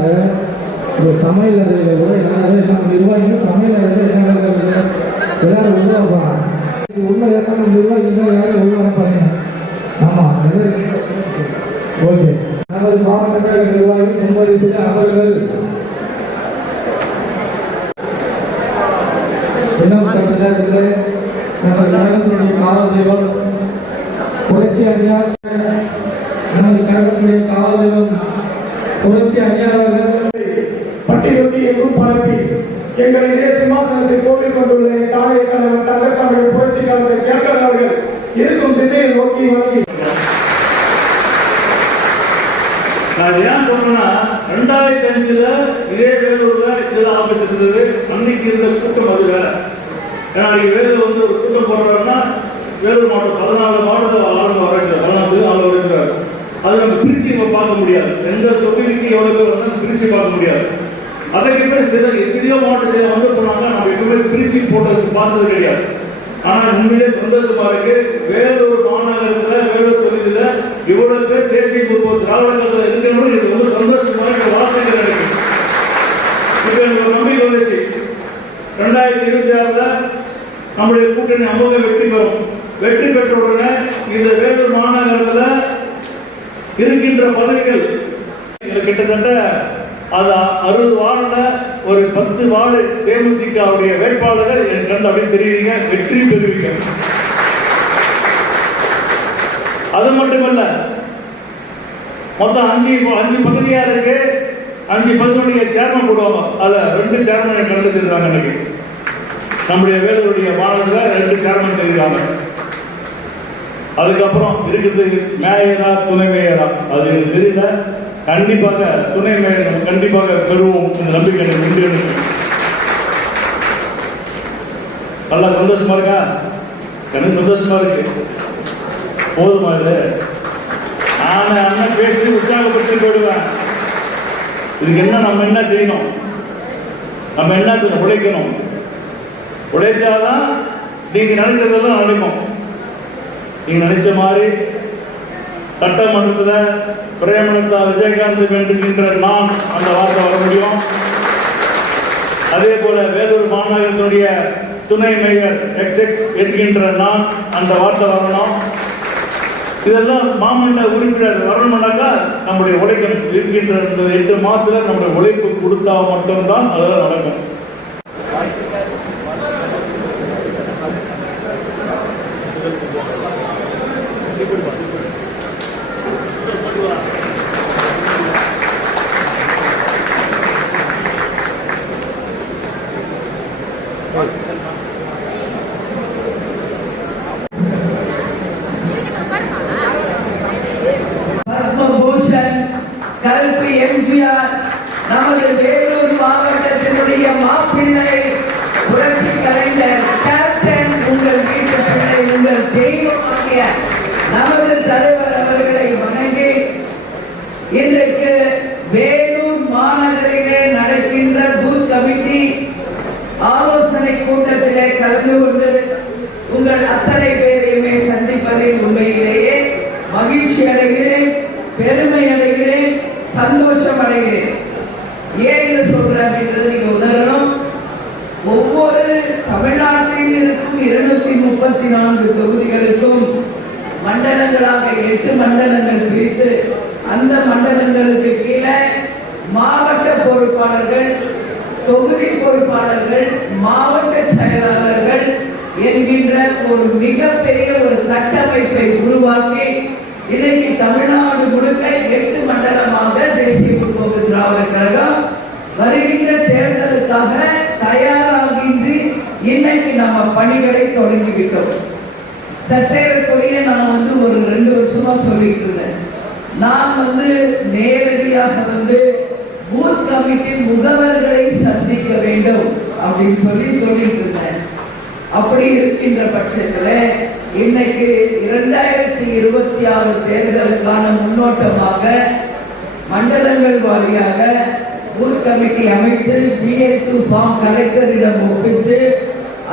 ஒரு இந்த சமையல் அறையில் கூட எல்லாரும் எல்லாம் நிர்வாகிகள் சமையல் அறையில் என்ன நடக்கிறது எல்லாரும் உள்ள வைப்பாங்க இது உள்ள நிர்வாகிகள் யாரும் உள்ள வைப்பாங்க ஆமாம் ஓகே நமது மாவட்ட நிர்வாகி செய்த அவர்கள் நமது கழகத்தினுடைய காவல் தெய்வம் புரட்சி அணியார் நமது கழகத்தினுடைய காவல் தெய்வம் புரட்சி அணியார் அவர்கள் பட்டியொட்டி எங்கும் பரப்பி எங்கள் இதே சிம்மாசனத்தில் கோவில் கொண்டுள்ள தாயை புரட்சி இருக்கும் திசையை நோக்கி வணங்கி நான் ஏன் சொல்றேன்னா ரெண்டாயிரத்தி அஞ்சுல இதே வேலூர்ல இதுல ஆபீஸ் இருந்தது அன்னைக்கு இருந்த கூட்டம் அதுல ஏன்னா அன்னைக்கு வேலூர் வந்து ஒரு கூட்டம் போடுறாருன்னா வேலூர் மாவட்டம் பதினாலு மாவட்டத்தில் ஆளுநர் வரைச்சார் பதினாலு ஆளுநர் வரைச்சார் அது நம்ம பிரிச்சு இப்ப பார்க்க முடியாது. எந்த தொகுதிக்கு எவ்வளவு பேர் வந்தாலும் பிரிச்சு பார்க்க முடியாது. அதற்கு பேர் சில எத்தனையோ மாவட்டத்தில் வந்து போனாங்க நம்ம எப்பவுமே பிரிச்சு போட்டது பார்த்தது கிடையாது. ஆனா உண்மையிலே சந்தோஷமா இருக்கு. வேலூர் மாநகரத்துல வேலூர் தொழிலில் இவ்வளவு பேர் தேசிய முற்போக்கு திராவிட கழகத்தில் இருக்கிறவங்க எனக்கு ரொம்ப சந்தோஷமா இருக்கு வார்த்தைகள் இருக்கு. இப்ப எனக்கு ஒரு நம்பிக்கை வந்துச்சு. நம்முடைய கூட்டணி அமோக வெற்றி பெறும். வெற்றி பெற்ற உடனே இந்த வேலூர் மாநகரத்தில் இருக்கின்ற பதவிகள் கிட்டத்தட்ட அது அறுபது வார்டில் ஒரு பத்து வார்டு தேமுதிகவுடைய வேட்பாளர்கள். என் கண்டு அப்படின்னு தெரியுங்க வெற்றி பெறுவீங்க. அது மட்டுமல்ல மொத்தம் அஞ்சு அஞ்சு பகுதியாக இருக்கு. அஞ்சு பகுதியுடைய சேர்மன் போடுவாங்க. அதில் ரெண்டு சேர்மன் கண்டு தெரியுறாங்க இன்னைக்கு. நம்முடைய வேலூருடைய மாநிலத்தில் ரெண்டு சேர்மன் தெரியுறாங்க அதுக்கப்புறம் இருக்குது மேயரா துணை மேயரா அது எனக்கு தெரியல. கண்டிப்பாக துணை மேயர் கண்டிப்பாக பெறுவோம் இந்த நம்பிக்கை எனக்கு உண்டு நல்லா சந்தோஷமா இருக்கா? எனக்கு சந்தோஷமா இருக்கு. போதுமா இது? நான் அண்ணன் பேசி உற்சாகப்பட்டு போயிடுவேன். இதுக்கு என்ன நம்ம என்ன செய்யணும்? நம்ம என்ன உழைக்கணும்? உழைச்சாதான் நீங்க நினைக்கிறதெல்லாம் நடக்கும் நீங்க நினைச்ச மாதிரி சட்டமன்றத்தில் பிரேமலதா விஜயகாந்த் வேண்டுகின்ற நான் அந்த வார்த்தை வர முடியும். அதே போல வேலூர் மாநகரத்துடைய துணை மேயர் எக்ஸ் எக்ஸ் என்கின்ற நான் அந்த வார்த்தை வரணும். இதெல்லாம் மாமல்ல உறுப்பினர் வரணும்னாக்கா நம்முடைய உழைக்கணும். இருக்கின்ற எட்டு மாசத்துல நம்முடைய உழைப்பு கொடுத்தா மட்டும்தான் அதெல்லாம் நடக்கும் பத்மபூஷன் கல்வி எம்ஜிஆர் நமது வேலூர் மாவட்டத்தினுடைய மாப்பிள்ளை புரட்சி கலைஞர் கேப்டன் உங்கள் வீட்டு பிள்ளை உங்கள் தெய்வமாகிய நமது தலைவர் அவர்களை வணங்கி இன்றைக்கு வேலூர் மாநகரிலே நடக்கின்ற பூத் கமிட்டி ஆலோசனை கூட்டத்திலே கலந்து கொண்டு உங்கள் அத்தனை பேரையுமே சந்திப்பதில் உண்மையிலே ஆயிரத்தி இருநூத்தி முப்பத்தி நான்கு தொகுதிகளுக்கும் மண்டலங்களாக எட்டு மண்டலங்கள் பிரித்து அந்த மண்டலங்களுக்கு கீழே மாவட்ட பொறுப்பாளர்கள் தொகுதி பொறுப்பாளர்கள் மாவட்ட செயலாளர்கள் என்கின்ற ஒரு மிகப்பெரிய ஒரு கட்டமைப்பை உருவாக்கி இன்னைக்கு தமிழ்நாடு முழுக்க பணிகளை தொடங்கிவிட்டோம் நான் வந்து ஒரு ரெண்டு வருஷமா சொல்லிட்டு இருந்தேன். நான் வந்து நேரடியாக வந்து பூத் கமிட்டி முகவர்களை சந்திக்க வேண்டும் அப்படின்னு சொல்லி சொல்லிட்டு இருந்தேன். அப்படி இருக்கின்ற பட்சத்துல இன்னைக்கு இரண்டாயிரத்தி இருபத்தி ஆறு தேர்தலுக்கான முன்னோட்டமாக மண்டலங்கள் வாரியாக பூத் கமிட்டி அமைத்து பிஏ டூ ஃபார்ம் கலெக்டரிடம் ஒப்பிச்சு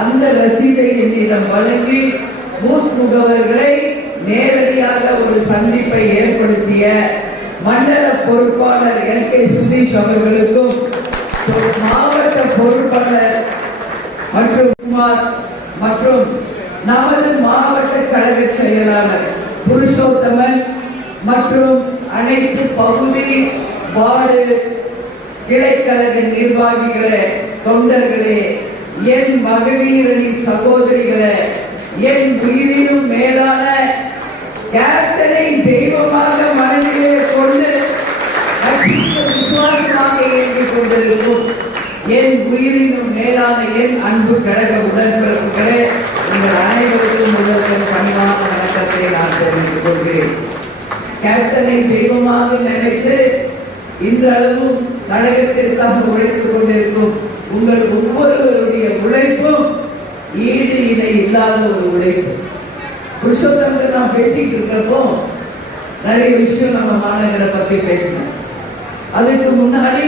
அந்த ரசீதை என்னிடம் வழங்கி பூத் முகவர்களை நேரடியாக ஒரு சந்திப்பை ஏற்படுத்திய மண்டல பொறுப்பாளர் எல் கே சுதீஷ் அவர்களுக்கும் மாவட்ட பொறுப்பாளர் மற்றும் குமார் மற்றும் நமது மாவட்ட கழக செயலாளர் புருஷோத்தமன் மற்றும் அனைத்து பகுதி வார்டு கிளைக்கழக நிர்வாகிகளே தொண்டர்களே என் மகளிரணி சகோதரிகளை என் உயிரிலும் மேலான கேப்டனை தெய்வமாக மனதிலே கொண்டு விசுவாசமாக இயங்கிக் கொண்டிருக்கும். என் உயிரினும் மேலான என் அன்பு கழக உடன்பிறப்புகளே உங்கள் அனைவருக்கும் முதல்வர் பணிவான வணக்கத்தை நான் தெரிவித்துக் கொள்கிறேன். கேப்டனை தெய்வமாக நினைத்து இன்றளவும் கழகத்திற்காக உழைத்துக் கொண்டிருக்கும் உங்கள் ஒவ்வொருவருடைய உழைப்பும் ஈடு இணை இல்லாத ஒரு உழைப்பு. புருஷோத்தமன் நாம் பேசிட்டு இருக்கிறப்போ நிறைய விஷயம் நம்ம மாநகரை பற்றி பேசினோம். அதுக்கு முன்னாடி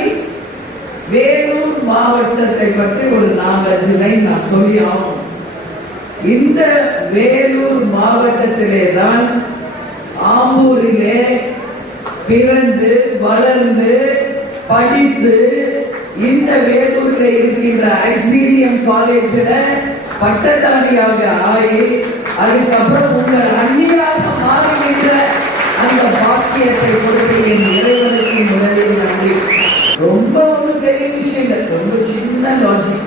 வேலூர் மாவட்டத்தை பற்றி ஒரு நாலஞ்சு லைன் நான் சொல்லி ஆகும் இந்த வேலூர் மாவட்டத்திலே தான் ஆம்பூரிலே பிறந்து வளர்ந்து படித்து இந்த வேலூர்ல இருக்கின்ற ஐசிடிஎம் காலேஜ்ல பட்டதாரியாக ஆகி அதுக்கப்புறம் உங்கள் அந்நியாக மாறுகின்ற அந்த பாக்கியத்தை கொடுத்து என் இறைவனுக்கு முதலில் நன்றி. ரொம்ப ஒன்று பெரிய விஷயம் ரொம்ப சின்ன லாஜிக்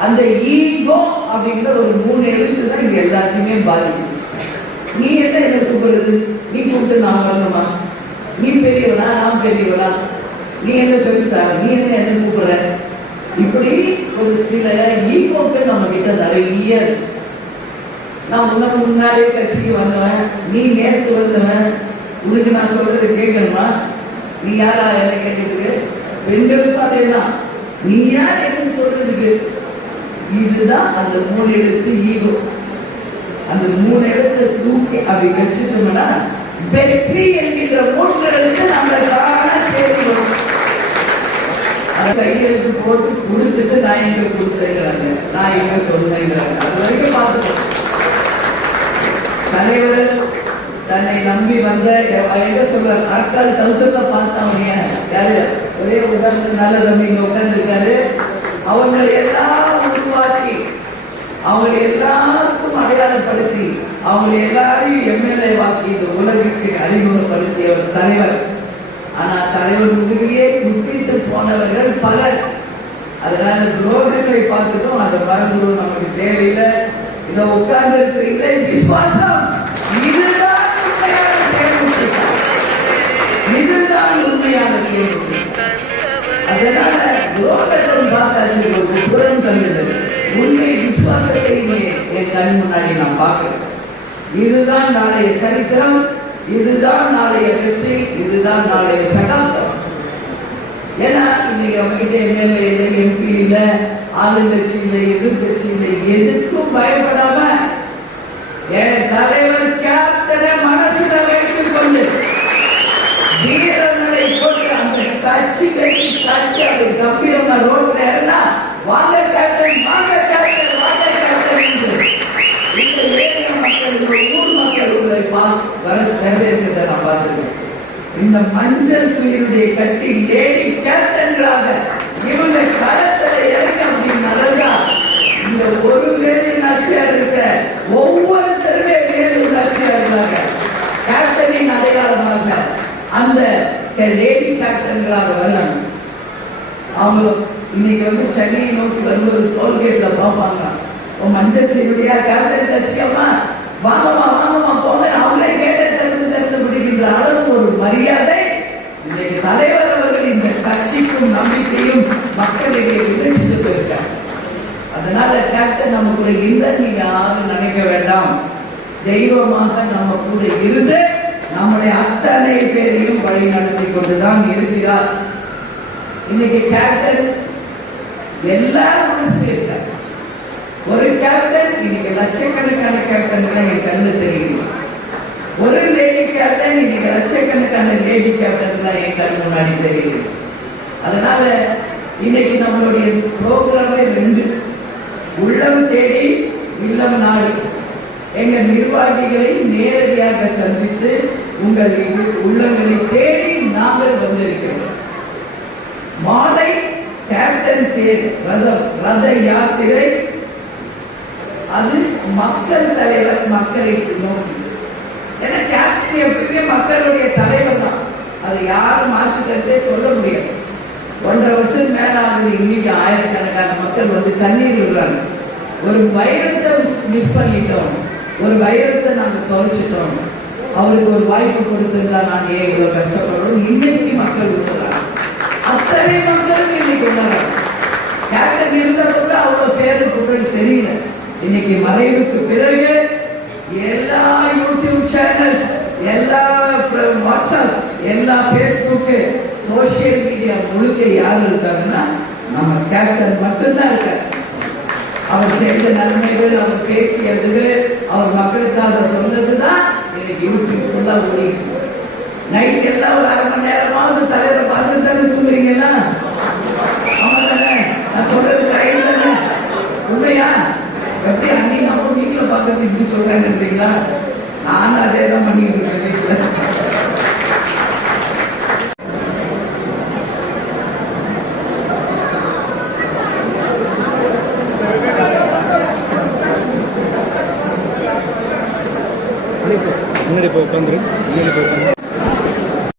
அந்த ஈகோ அப்படிங்கிற ஒரு மூணு எழுத்து தான் இங்க எல்லாத்தையுமே பாதிக்கும் நீ என்ன என்ன கூப்பிடுறது நீ கூப்பிட்டு நான் வரணுமா? நீ பெரியவனா நான் பெரியவனா? நீ என்ன பெருசா? நீ என்ன என்ன கூப்பிடுற? இப்படி ஒரு சில ஈகோக்கள் நம்ம கிட்ட நிறைய நான் உனக்கு முன்னாடியே கட்சிக்கு வந்தவன் நீ ஏன் வந்தவன்? உனக்கு நான் சொல்றது கேட்கணுமா? நீ யாரா? என்ன கேட்கறதுக்கு பெண்களுக்கும் அதேதான். நீ யார் என்ன சொல்றதுக்கு? இதுதான் அந்த மூணு எழுத்து ஈகோ. அந்த மூணு எழுத்தை தூக்கி அப்படி வச்சுட்டோம்னா வெற்றி என்கின்ற மூன்று எழுத்து நம்ம காண தேடி வரும் கையெழுத்து போட்டு கொடுத்துட்டு நான் எங்க கொடுத்தேங்கிறாங்க. நான் எங்க சொன்னேங்கிறாங்க. அது வரைக்கும் பார்த்துட்டோம் தலைவர் தன்னை நம்பி வந்த எங்க சொல்ற நாட்கள் தௌசண்ட பார்த்தான் யாரு? ஒரே உட்கார்ந்து நல்ல தம்பி இங்க உட்கார்ந்துருக்காரு. அவங்களை எல்லாம் உருவாக்கி அவங்களை எல்லாருக்கும் அடையாளப்படுத்தி அவங்களை எல்லாரையும் எம்எல்ஏ வாக்கி இந்த உலகிற்கு அறிமுகப்படுத்திய ஒரு தலைவர். ஆனா தலைவர் முதுகிலே குத்திட்டு போனவர்கள் பலர். அதனால துரோகங்களை பார்த்துட்டும். அதை மறந்துடும் நமக்கு தேவையில்லை. இதை உட்கார்ந்து இருக்கிறீங்களே விசுவாசம் இதுதான் உண்மையான தேர்வு இதுதான் உண்மையான தேர்வு அதனால துரோகத்தை பார்த்தாச்சு ஒரு புறம் தள்ளுது உண்மை விசுவாசத்தை என் கண் முன்னாடி நான் பார்க்கிறேன் இதுதான் நாளைய சரித்திரம். இதுதான் நாளைய இதுதான் நாளைய சகாப்தம் ஏன்னா இன்னைக்கு அவங்ககிட்ட எம்எல்ஏ இல்லை எம்பி இல்லை ஆளுங்கட்சி இல்லை எதிர்கட்சி இல்லை எதுக்கும் பயப்படாம என் தலைவர் கேப்டனை மனசுல வைத்துக் கொண்டு வீரர்களை போட்டு அந்த கட்சி கட்சி கட்சி அப்படி கம்பீரமா ரோட்ல இருந்தா வாங்க கேப்டன் வாங்க கேப்டன் வாங்க கேப்டன் இந்த ஏரிய மக்கள் இந்த ஊர் மக்கள் உங்களை பா- வர சேர்ந்திருக்கிறத நான் பார்த்துருக்கேன். இந்த மஞ்சள் சுயருடைய கட்டி லேடி கேப்டன்களாக இவங்க களத்துல இறங்க அப்படி நடந்தா இந்த ஒரு லேடி நட்சியா இருக்க ஒவ்வொருத்தருமே மேலும் நட்சியா இருந்தாங்க கேப்டனின் அடையாளமாக அந்த லேடி கேப்டன்களாக வரணும். அவங்க இன்னைக்கு வந்து சென்னையை நோக்கி வரும்போது டோல்கேட்ல பார்ப்பாங்க. மஞ்சள் செய்யுடைய கேப்டன் கட்சியம்மா வாங்கம்மா வாங்கம்மா போங்க அவங்களே மரியாதை. இன்றைக்கு தலைவர் அவர்கள் இந்த கட்சிக்கும் நம்பிக்கையும் மக்களிடையே விதைச்சிட்டு போயிருக்காங்க அதனால கேப்டன் நம்ம கூட இல்லை நீங்க யாரும் நினைக்க வேண்டாம். தெய்வமாக நம்ம கூட இருந்து நம்முடைய அத்தனை பேரையும் வழி நடத்தி கொண்டுதான் இருக்கிறார். இன்னைக்கு கேப்டன் எல்லாரும் மனசு ஒரு கேப்டன் இன்னைக்கு லட்சக்கணக்கான கேப்டன் என் கண்ணு தெரியுது ஒரு லேடி கேப்டன் இன்னைக்கு லட்சக்கணக்கான லேடி தான் என் கண் முன்னாடி தெரியுது அதனால இன்னைக்கு நம்மளுடைய ப்ரோக்ராமே ரெண்டு. உள்ளம் தேடி இல்லம் நாடு. எங்க நிர்வாகிகளை நேரடியாக சந்தித்து உங்கள் உள்ளங்களை தேடி நாங்கள் வந்திருக்கிறோம். மாலை கேப்டன் தேர் ரதம் ரத யாத்திரை. அது மக்கள் தலைவர் மக்களை நோக்கி. ஏன்னா கேப்டன் எப்பவுமே மக்களுடைய தலைவர் தான். அதை யாரும் மாற்று சொல்ல முடியாது. ஒன்றரை வருஷம் மேல ஆகுது. இன்னைக்கு ஆயிரக்கணக்கான மக்கள் வந்து தண்ணீர் விடுறாங்க. ஒரு வைரத்தை மிஸ் பண்ணிட்டோம். ஒரு வைரத்தை நாங்க துவைச்சிட்டோம் அவருக்கு ஒரு வாய்ப்பு கொடுத்திருந்தா நான் ஏன் இவ்வளோ கஷ்டப்படுறோம்? இன்னைக்கு மக்கள் விடுறாங்க. அத்தனை மக்களுக்கு இன்னைக்கு உணர்றாங்க. கேப்டன் இருந்தது கூட அவ்வளவு பேரு தெரியல. இன்னைக்கு மறைவுக்கு பிறகு எல்லா யூடியூப் சேனல்ஸ் எல்லா வாட்ஸ்அப் எல்லா ஃபேஸ்புக்கு சோஷியல் மீடியா முழுக்க யார் இருக்காங்கன்னா நம்ம கேப்டன் மட்டும்தான் இருக்காரு. அவர் செய்த நன்மைகள் அவர் பேசியது அவர் மக்களுக்காக சொன்னது தான் எனக்கு யூடியூப் ஃபுல்லாக ஓடிட்டு நைட் எல்லாம் ஒரு அரை மணி நேரமாவது தலைவரை பார்த்து தானே தூங்குறீங்கன்னா தானே. நான் சொல்றது கரெக்ட் தானே. உண்மையா? எப்படி அன்னைக்கு நம்ம வீட்டில் பார்க்கறது இப்படி சொல்றாங்கன்றீங்களா நானும் அதே தான் பண்ணிட்டு இருக்கேன் வீட்டில். முன்னாடி போய் உட்காந்துரு முன்னாடி போய் உட்காந்து